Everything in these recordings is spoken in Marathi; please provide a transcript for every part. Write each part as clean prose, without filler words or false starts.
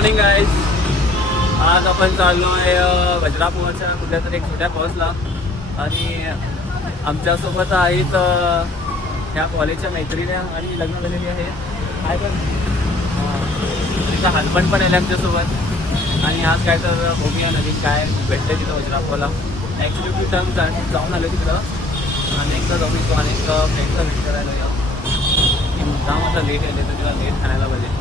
Morning guys. आज आपण चाललो आहे वज्रापूरच्या कुठल्या तरी एक छोट्या पॉजला आणि आमच्यासोबत आहेत ह्या कॉलेजच्या मैत्रिणी आणि लग्न झालेली आहे. काय पण तिचा हजबंड पण आहे आमच्यासोबत आणि आज काय तर बघूया नवीन काय भेटते तिथं वज्रापूरला. ॲक्च्युली तिथं जाऊन आलो तिकडं अनेकदा जाऊन येतो अनेक फ्रेंडचा भेट करायला या की मुद्दाम आता लेट येते तर तिला लेट खायला पाहिजे.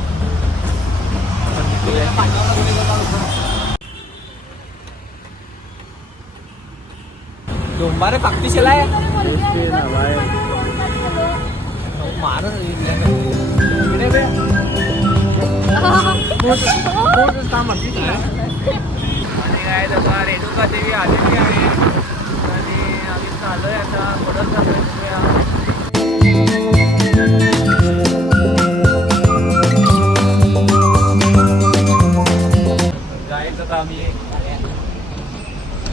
डोंबारे पाकटी शेलाय मार आणि काय आता रेणुका देवी आलेली आहे आणि आम्ही चाललोय आता थोडं चाललोय. गाईच आता आम्ही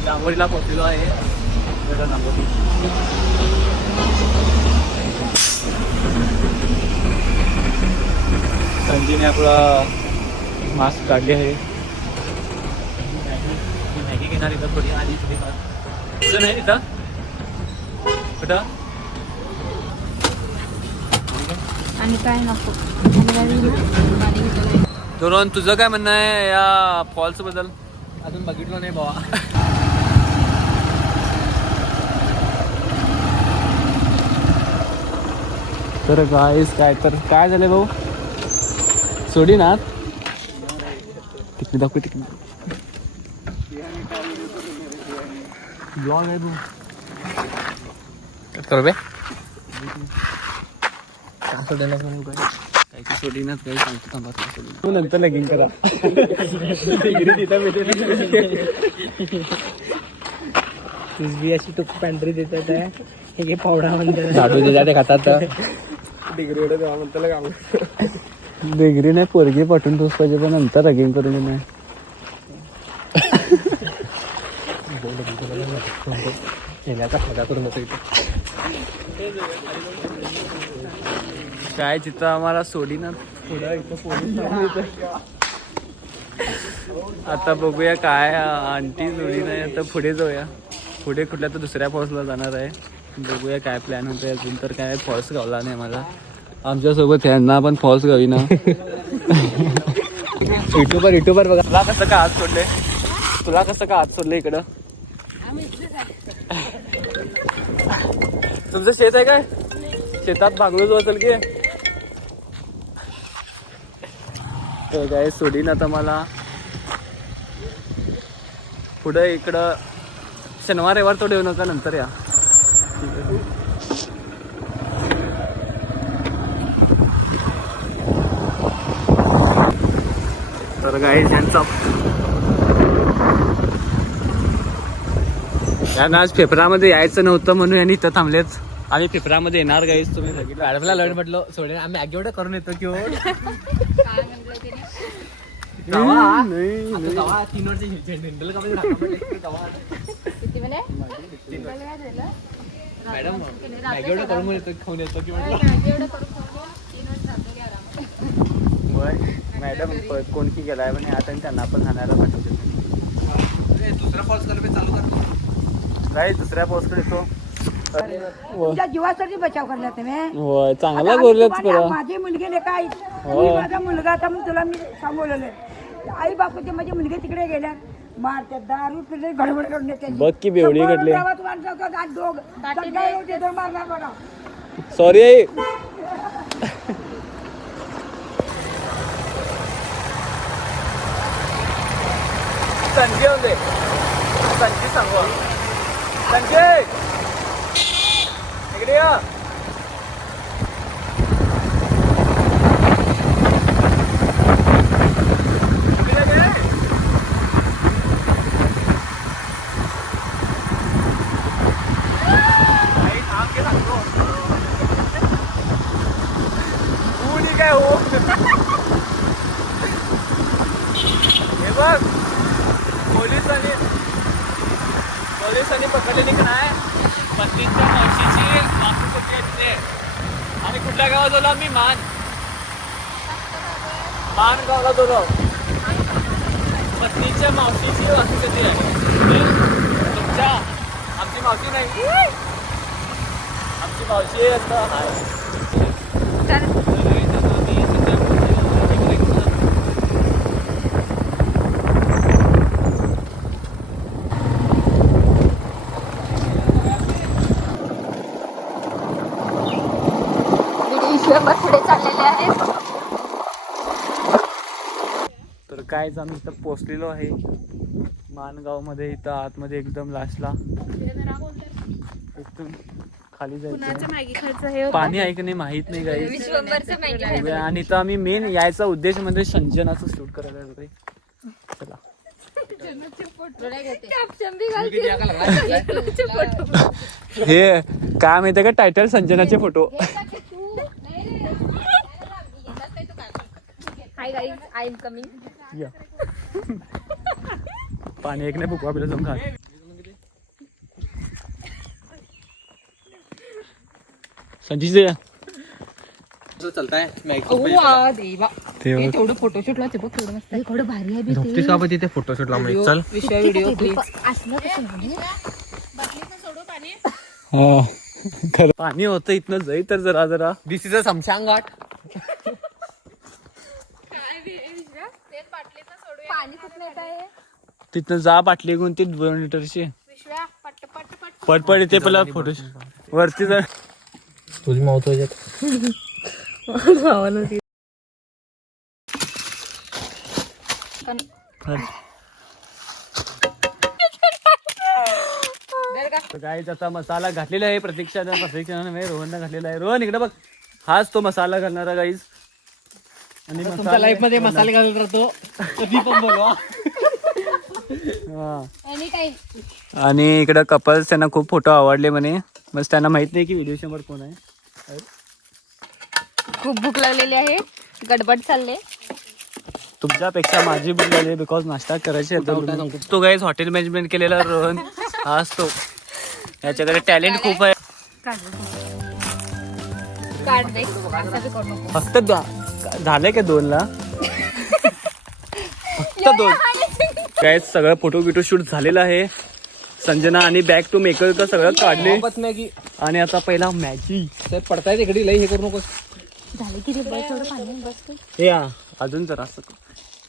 रांगोळीला पोचलेलो आहे. संजीने आपला मास्क काढले आहे. मॅगी घेणार इथं थोडी आधी थोडी कुठं नाही तिथं कुठं आणि काय नको. धोरण तुझं काय म्हणणं आहे या फॉल्स बद्दल? अजून बघितलं नाही बाबा. तर गाईस काय झालं भाऊ? सोडी ना तिकडे दाखव तिकडे ब्लॉग आहे तू कर बे काय सोडीनाच काही सांगतो थांबा तू नंतर लगीन करा. तुझी अशी टोप पॅन्ट्री देतात आहे हे पावडा म्हणतात झाडू जे जाते खातात डिग्री एवढं तेव्हा म्हणताला काम डिग्री नाही पोरगी पाठवून ठेवूच पाहिजे पण नंतर लगीन करून नाही. फायदा करून काय तिथं आम्हाला सोडी ना आता बघूया काय आंटी जोडी नाही. आता पुढे जाऊया पुढे कुठल्या तर दुसऱ्या फॉल्सला जाणार आहे. बघूया काय प्लॅन होतोय. अजून तर काय फॉल्स गावला नाही मला. आमच्यासोबत यांना पण फॉल्स गावी ना. युट्यूबर बघा. तुला कसं का हात सोडले इकडं? तुमचं शेत आहे काय? शेतात भागलूच असेल की तर काय सोडीन आता मला पुढं इकडं शनिवार रविवार थोडं येऊ नका नंतर या. तर गाईज यांना आज पेपरामध्ये यायचं नव्हतं म्हणून यांनी इथं थांबलेच. आम्ही पेपरामध्ये येणार गाईज तुम्ही बघितलं. मॅडमला लढ म्हटलं सोडे आम्ही आगी एवढं करून येतो की 3 वर्ष झेंडल मॅडम मॅगी एवढं करून येतो खाऊन येतो की मॅडम कोणती गेलाय म्हणे आता त्यांना पण खाण्याला पाठवते. दुसरा फॉल्स चालू करतो काय दुसऱ्या पोस्टकडे येतो. तुमच्या जीवासाठी बचाव करला तुम्ही. होय चांगला बोललेच बरं. माझी मुलगी नाही काय माझा मुलगा आता मग तुला मी सांगवलेलं आई बापूचे माझी मुलगी तिकडे गेल्या मारते दारू पिले गडबड करून येते. बघ की बेवडी घडली. मारणार बघा. सॉरी संजय होते संजय सांगू संजय इकडे या. काय हो हे बघ पोलिसांनी पकडलेली का नाही 32च्या मावशीची माफी होती तिथे. आम्ही कुठल्या गावात आलो? आम्ही मान गावाला गेलो. पत्नीच्या मावशीची वास्तुस्थिती आहे. तुमच्या आमची मावशी नाही, आमची मावशी आता आहे. पुढे चाललेले आहेत. तर काय आम्ही इथं पोचलेलो आहे माणगाव मध्ये. इथं आतमध्ये एकदम लास्टला एकदम खाली जायचं. मॅगी खायचं हे पाणी आहे की नाही माहित नाही काही. विश्वंभरचं मॅगी खायचं. आणि इथं आम्ही मेन यायचा उद्देश म्हणजे संजनाचं शूट करायला होते. चला हे काय माहितीये का टायटल संजनाचे photo. Hi guys, I am coming. Yeah. पाणी एक नाही फुकवा आपल्याला जाऊन खा. संजीचे चलताय तेवढं फोटोशूटला ते बघ केवढं मस्त आहे. केवढं भारी आहे बी ते. झोपतीस का तिथे फोटोशूटला म्हणजे चल व्हिडिओ प्लीज. असलं कसं म्हणजे? खरं पाणी होतं इथनं जाई तर जरा जरा. दिस इज अ समशान घाट. पाणी खूप नाही काय तिथनं जा बाटली घेऊन ती 2 लिटरची पटपट येते. पहिला फोटो वरती जर तुझी मावतो याच्यात काय आता मसाला घातलेला आहे. प्रतीक्षाने रोहनने घातलेला आहे. रोहन इकडे बघ, हाच तो मसाला घालणारा गाईज. आणि तुमच्या लाईफ मध्ये मसाले घालत राहतो कधी पण बोलवा. आणि इकडं कपल्स त्यांना खूप फोटो आवडले म्हणे. बस त्यांना माहित नाही की व्हिडिओ शंभर कोण आहे. खूप भूक लागलेली आहे, गडबड चालले. तुमच्यापेक्षा माझी भूक लागली बिकॉज नाश्ता करायची. तो गाईज हॉटेल मॅनेजमेंट केलेला रोहन हा असतो. याच्याकडे टॅलेंट खूप आहे. काढ दे, असं बी करू नको. फक्त झालंय का 2 ला? फक्त 2. काय सगळं फोटो बिटो शूट झालेलं आहे. संजना आणि बॅक टू मेकअप सगळं काढले. मॅगी आणि आता पहिला मॅगी पडताय तिकडे लई हे करू नको. झाले की रे बस, थोडं पाणी बस. हे अजून जरा असं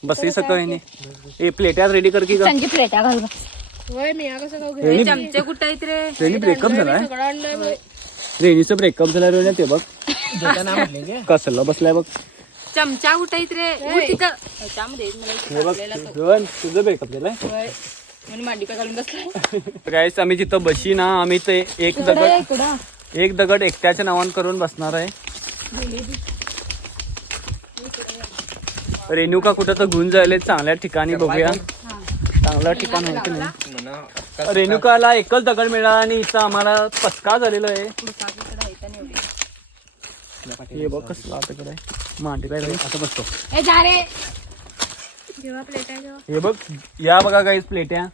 बसही सकाळी हे प्लेट्या रेडी कर की संगी प्लेटा घाल गं. चमचे कुठे आहेत रे? रेनी ब्रेकअप झालाय. रेनीचं ब्रेकअप झालं रे. ते बघ कसलं बसलाय बघ. चमचा कुठे आहेत रे? हे बघ रोहन, तुझं ब्रेकअप झालाय. मांडी काय घालून बसलाय. गाईस आम्ही तिथं बशी ना, आम्ही ते एक दगड एकट्याच्या नावान करून बसणार आहे. रेणुका कुठं तर घेऊन जायला चांगल्या ठिकाणी बघूया. चांगलं ठिकाण आहे की नाही. रेणुकाला एकच दगड मिळाला आणि इथं आम्हाला पचका झालेला आहे. हे बघ कसला आहे मांडी काय असं बसतो. हे बघ या बघा गाईस प्लेट्या.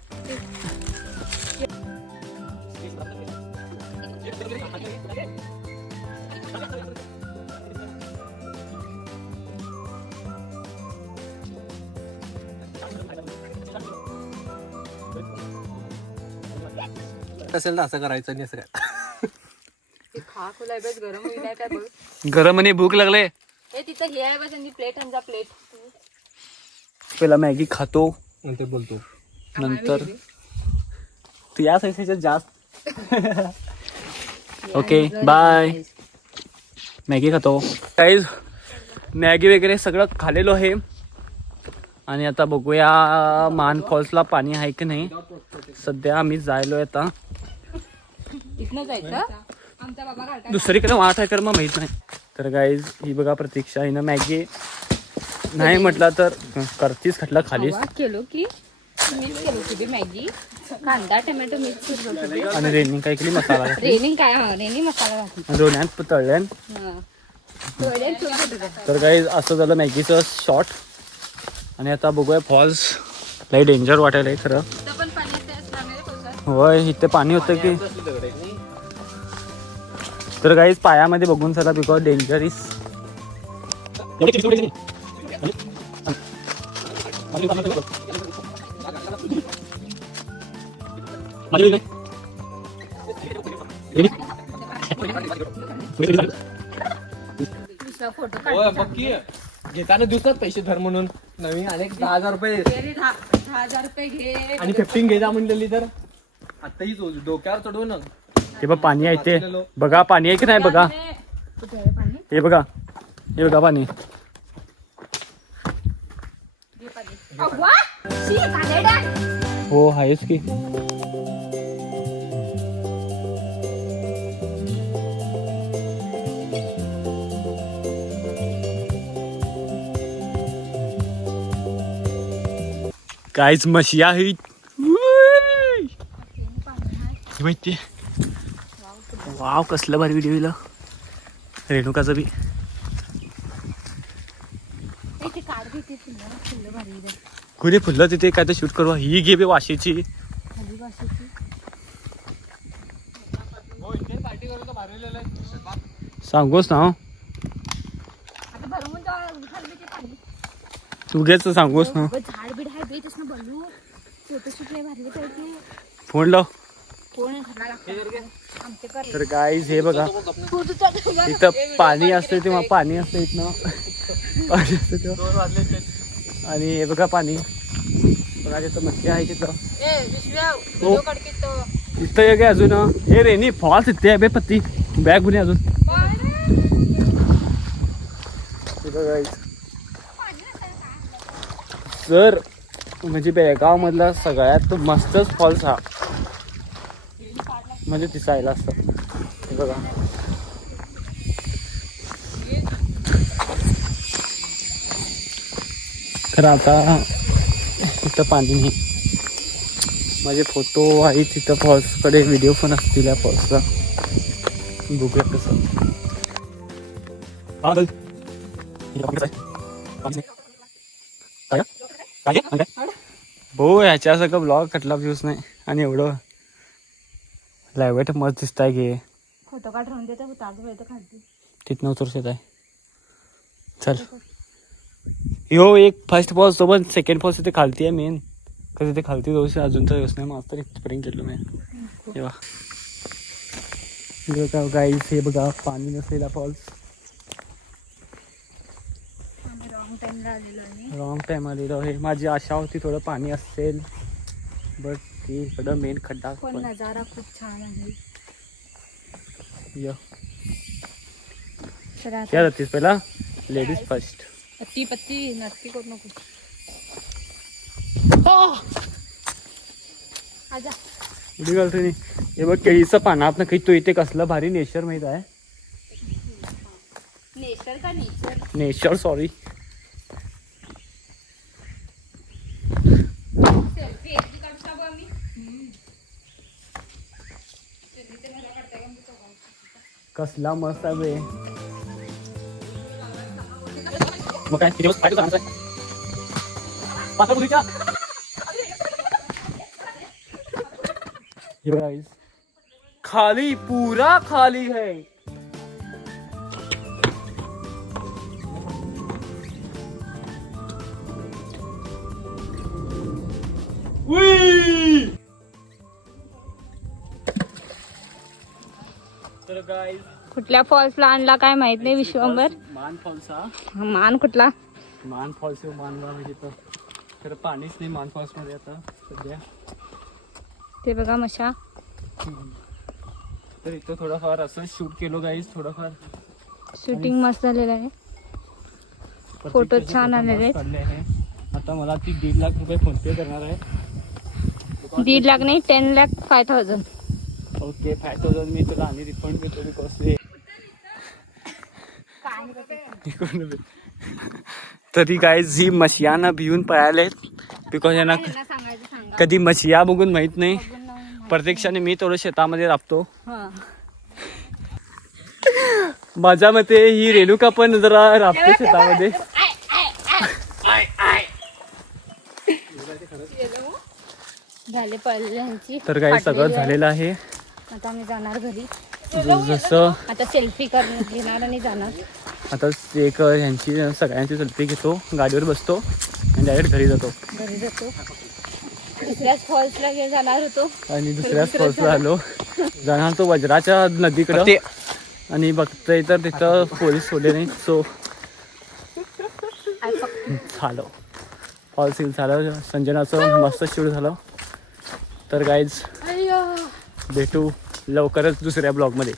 असेल तर असं करायचं नाही. असं काय खा खुलाय बस, गरम होईल काय बघ. गरम आणि भूक लागले. तिथं हे आहे बस, प्लेट आणि प्लेट. पहिला मॅगी खातो ते बोलतो नंतर तू या साईडच्या जास्त. Okay bye. मॅगी खातो गाईज. मॅगी वगैरे सगळं खालेलो आहे. आणि आता बघूया मान फॉल्सला पाणी आहे की नाही. सध्या आम्ही जायलो आता. दुसरीकडे वाट आहे कर मग माहित नाही. तर गाईज ही बघा प्रतीक्षा, हिनं मॅगी नाही म्हटलं तर करतीच खटला खालीच. केलो की मिक्स केलो की मॅगी, कांदा टोमॅटो मिक्स. आणि रेनिंग काय केली मसाला रेनिंग काय रेनी मसाला घातला. दोन्यात तळल्यान. तर गाईज असं झालं मॅगीचं शॉट. आणि आता बघूया फॉल्स. लई डेंजर वाटायला खरं. होय इथे पाणी होतं की. तर गाईज पायामध्ये बघून चला बिकॉज डेंजरीस. विश्वा फोटो होय बघ घेताना दिवसात पैसे धर म्हणून नवीन अनेक 10,000 रुपये 10,000 रुपये घे. आणि 15 घे जा म्हणलेली तर आता ही डोक्यावर चढवून हे बघ पाणी आहे ते बघा, पाणी आहे की नाही बघा. कुठे आहे पाणी? हे बघा, हे बघा पाणी. घे पाणी. अव्वा! शी, घाणेरडा. हो आहेच की. काहीच मशी आहेत. माहिती वाव कसलं भारी व्हिडिओ येईल रेणुकाचं बी. इथे काढ देते फुलं भारी आहे. कुठे फुललं तिथे काय तर शूट करू. ही घे बे वाशीची. खाली बसायची. पार्टी करू तर भारी सांगूस ना आता भरवून खाल्लं ते पाणी. तू घेच सांगूस ना. झाड बीड आहे बे तसं बनवू. फोटोशूट नाही भरले पाहिजे. फोन लाव. कोण घरला लागतं आमचे कर. तर गाईज हे बघा, इथं पाणी असते तेव्हा पाणी असतं इथनं. पाणी असतं तेव्हा. आणि हे बघा पाणी बघा तिथं मच्छी आहे तिथं. हो इथं एक आहे अजून. हे रेनी फॉल्स इथे आहे बे पत्ती. बॅग गुन्हे अजून. सर म्हणजे बेळगाव मधला सगळ्यात मस्तच फॉल्स हा म्हणजे दिसायला असतं. हे बघा खरं आता इथं पाणी नाही. माझे फोटो आहेत तिथं फॉल्सकडे, व्हिडिओ पण असतील या फॉल्सला. बघूया कसं. भाऊ ह्याच्या सगळं ब्लॉग कटला व्ह्यूज नाही. आणि एवढं लाईव्ह मस्त दिसताय की. फोटो काढ राहून देते ताज वेळ तर खालती. तिथनं उतरच येत आहे. चल ह्यो एक फर्स्ट फॉल्स सोबत सेकंड फॉल्स तिथे खालती आहे मेन. कसं ते खालती जाऊ अजून तर योजना माझं तर इथपर्यंत गेलो मी. तेव्हा गाईस हे बघा पाणी नसलेला फॉल्स. रॉंग टाइमला आलेलो आहे. रॉंग टाइम आलेलो आहे. माझी आशा होती थोडं पाणी असेल बट ते इकडं मेन खड्डा. पण नजारा खूप छान आहे. क्या जातीस पहिला लेडीज फर्स्ट. पत्ती पत्ती नाटकी करू नको. आजा उडी घालतो नाही. हे बघ केळीचं पानात ना काही तो इथे कसलं भारी नेचर माहित आहे. नेचर का नेचर. Nature sorry. सेल्फी एकटी काढता बघ आम्ही. कसला मस्त आहे बे. मग काय किती दिवस पाहिजे जाणार आहे. पात्र बुद्धीच्या खाली पूरा खाली है. तर गाईज कुठल्या फॉल्सला आणला काय माहित नाही विश्वंभर. मान फॉल्स हा. मान कुठला. मान फॉल्स मानवा म्हणजे तर पाणीच नाही मान फॉल्स मध्ये आता सध्या. ते बघा मशा. तर इथं थोडंफार असं शूट केलो गाईज. थोडंफार शूटिंग मस्त झालेलं आहे. फोटो छान आलेले आहेत. काढले आहे. आता मला ती 1.5 लाख रुपये फोन पे करणार आहे. 1.5 लाख नाही 10,05,000. ओके 5,000 मी तुला आणि रिफंड देतो. बिकॉज तरी गाईज ही मशियाना भिवून पळालेत. बिकॉज यांना कधी मशिया बघून माहित नाही. प्रत्यक्षाने मी थोडं शेतामध्ये राबतो. माझ्या मते ही रेणुका पण जरा राबते शेतामध्ये. झाले पळले ह्यांची. तर काही सगळं झालेलं आहे. आता आम्ही जाणार घरी. जसं आता सेल्फी घेणार आणि जाणार. आता एक ह्यांची सगळ्यांची सेल्फी घेतो, गाडीवर बसतो आणि डायरेक्ट घरी जातो. घरी जातो. दुसऱ्याच फॉल्सला जाणार होतो. आणि दुसऱ्याच फॉल्सला आलो. जाणार तो वज्राच्या नदीकडं आणि बघतोय तर तिथं पोलीस सोडले नाही. सो झालं फॉल्स हिल झालं. संजनाचं मस्त शूट झालं. तर गाईज भेटू लवकरच दुसऱ्या ब्लॉगमध्ये.